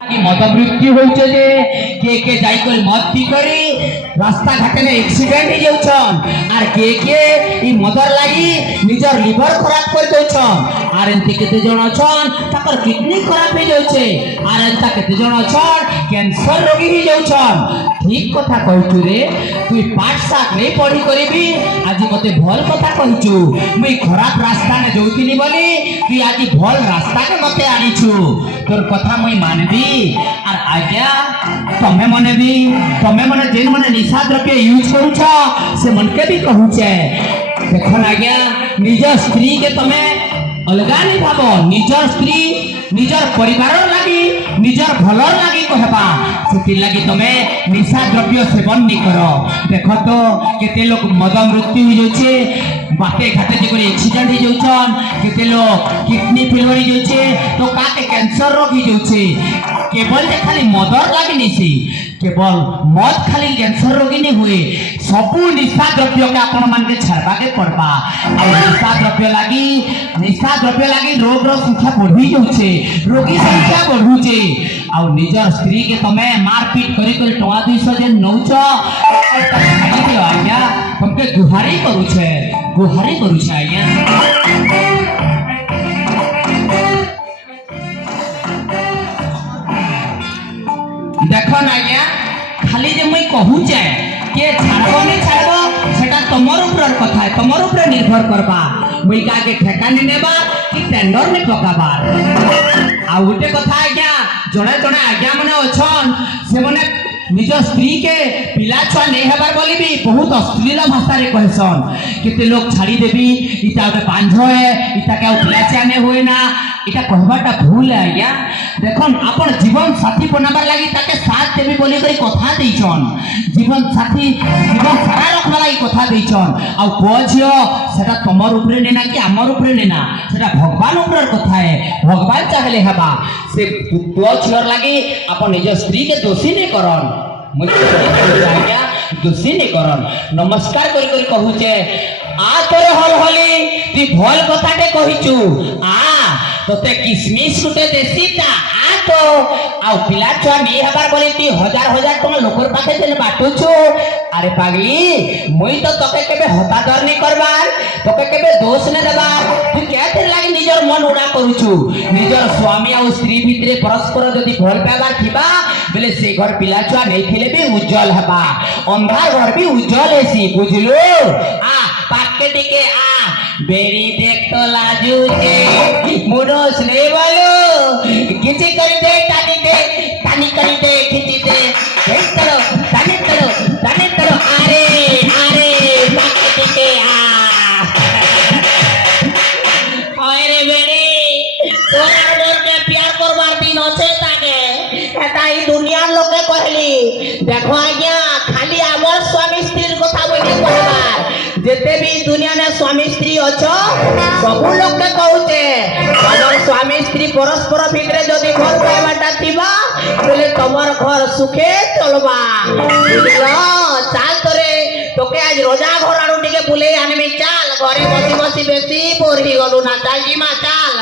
मद मृत्यु होचे जे के जाई कर मद पी करी रास्ता घाटे में एक्सीडेंट हो जाउछन आर के ई मदर लागी निजर लिवर खराब कर दोछन आर एंते केते जण छन ताकर किडनी खराब हो जाउछे आर एंता केते जण छन कैंसर रोगी हो जाउछन। ठीक कथा कहचु रे तू पाठ साथ नहीं पढ़ी करबी आज मते भल कथा कहचु मुई खराब रास्ता ने जोतिनी बोली तू आज भल रास्ता के मते आनिछु तोर कथा मुई मानबी आर आज्ञा तमे मने जेन मने निशा द्रव्य यूज करूछ से मन के भी कहूछे देखन आज्ञा निज स्त्री के तमे अलगा नहीं भाबो निजर स्त्री निजर परिवार लागी निजर भलर लागी कहबा सेति लागी तमे निशा द्रव्य सेवन नहीं करो। देखो तो केते लोग मद मृत्यु हो जाउछे बाटे घाटे जे एक्सीडेंट हो जाउछन केते लोग किडनी फेलियर हो जाउछे तो काटे कैंसर रोग हो जाउछे केवल जे खाली मदर लागी निसी केवल मद खाली कैंसर रोगी नहीं हुए सबू निशा द्रव्य के आपण मान के छाड़बा के पड़बा और निशा द्रव्य लागी रोग रो संख्या बढ़ी जाउछे रोगी संख्या बढ़ुछे और निजर स्त्री के तमे मारपीट करी करी टवा 200 जे नौच आज्ञा हमके गुहारी करूछे आज्ञा। देखो ना आज्ञा खाली जे मुई कहूचे के छाड़बो नहीं छाड़बो सेटा तमर ऊपर कथा है तमर ऊपर निर्भर करबा मुई का के ठेका नहीं नेबा कि टेंडर नहीं पकाबा आ उटे कथा आज्ञा जणे जणे आज्ञा माने अछन से माने निज स्त्री के पिला छुआ नहीं हेबार बोली भी बहुत अश्लील भाषा रे कहसन केते लोग छाड़ी देबी इटा के पांझो है इटा के पिला छुआ नहीं होए ना इटा कहबाटा भूल है आज्ञा। देखन अपन जीवन साथी बनाबार लागि ताके साथ देबी बोली कई कथा देइछन जीवन सारा रखबा लागि कथा देइछन आ कोझियो सेटा तमर ऊपर नेना कि हमर ऊपर नेना सेटा भगवान ऊपर कथा है भगवान चाहले हेबा से कोझियोर लागि अपन निज स्त्री के दोषी नहीं करन मुझे आज्ञा दोषी नहीं करन नमस्कार करी करी कहूचे आ तोरे हल हली ती भल कथाटे कहिचु आ तोते किसमिस कुटे देसीता आ तो आ पिला छुआ नहीं हबार बोली ती हजार हजार टका लोकर पाखे देले बाटुछु अरे पागली मुई तो तोके केबे हतादर नहीं करबार तोके केबे दोष ने देबार तू केते लागी निजर मन उड़ा करूछु निजर स्वामी आ स्त्री भितरे परस्पर जदी भल पाबार थिबा बेले से घर पिला छुआ नहीं थिले भी उज्जवल हबा अंधार घर भी उज्जवल हेसी बुझलु आ पाके टिके आ बेरी देख तो लाजू के मुनोस नहीं बोलो किसी कर दे तानी कर दे खींची दे देख करो ताने करो अरे पाके टिके आ अरे बेरी तोरा डर के प्यार करवार दिन होছে ताके एटाई दुनियार लोके कहली देखो आज्ञा खाली आमर स्वामी स्त्री কথা বইতে কইবার जेते भी दुनिया ने स्वामी स्त्री अछो सब लोग के कहउते तमर स्वामी स्त्री परस्पर भितरे जदी घर पाइबाटा थिबा बोले तमर घर सुखे चलबा बुझलो चाल तोरे तोके आज रोजा घर आडू टिके बुले आनबे चाल घरे बसी बसी बेसी बोर ही गलु ना चाल जी मा चाल।